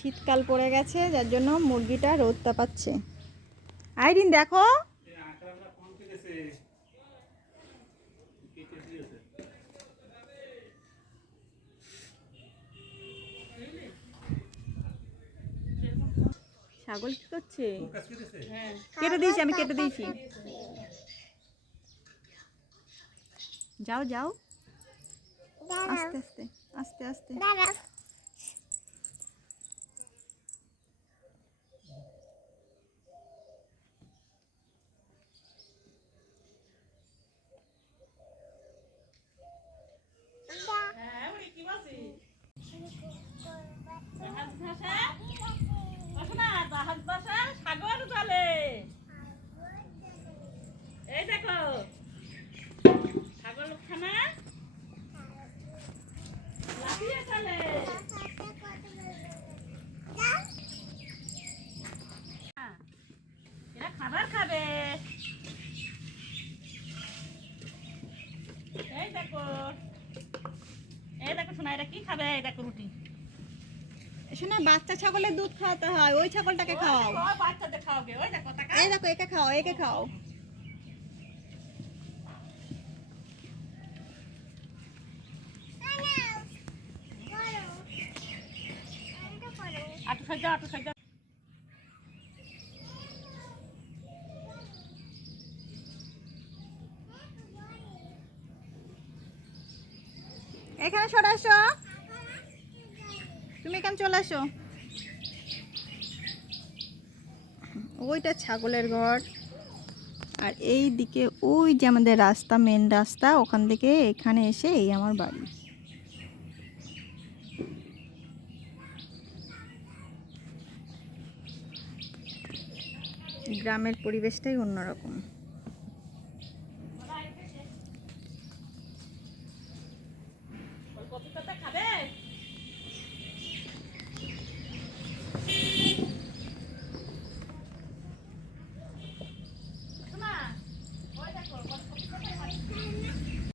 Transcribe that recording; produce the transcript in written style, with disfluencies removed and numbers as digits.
শীতকাল পড়ে গেছে, যার জন্য মুরগিটা রোদটা পাচ্ছে। আইরিন দেখো, ছাগল কি করছে? কেটে দিয়েছি, আমি কেটে দিয়েছি। যাও যাও, আস্তে আস্তে আস্তে আস্তে। এই দেখো ছাগল খানা লাফিয়ে চলে। এরা খাবার খাবে। এই দেখো, এই দেখো শোনা, এরা কি খাবে? এই দেখো রুটি। শোনা, বাচ্চা ছাগলের দুধ খাওয়াতে হয়, ওই ছাগলটাকে খাওয়াও। বাচ্চাদের খাওয়াবে। ওই দেখো, এই দেখো, একে খাও, একে খাও। আটু সাইজ, আটু সাইজ। এখানে সরে আসো, তুমি এখানে চলে আসো। ওইটা ছাগলের ঘর, আর এই দিকে ওই যে আমাদের রাস্তা, মেন রাস্তা, ওখান থেকে এখানে এসে এই আমার বাড়ি। গ্রামের পরিবেশটাই অন্যরকম। খাবে।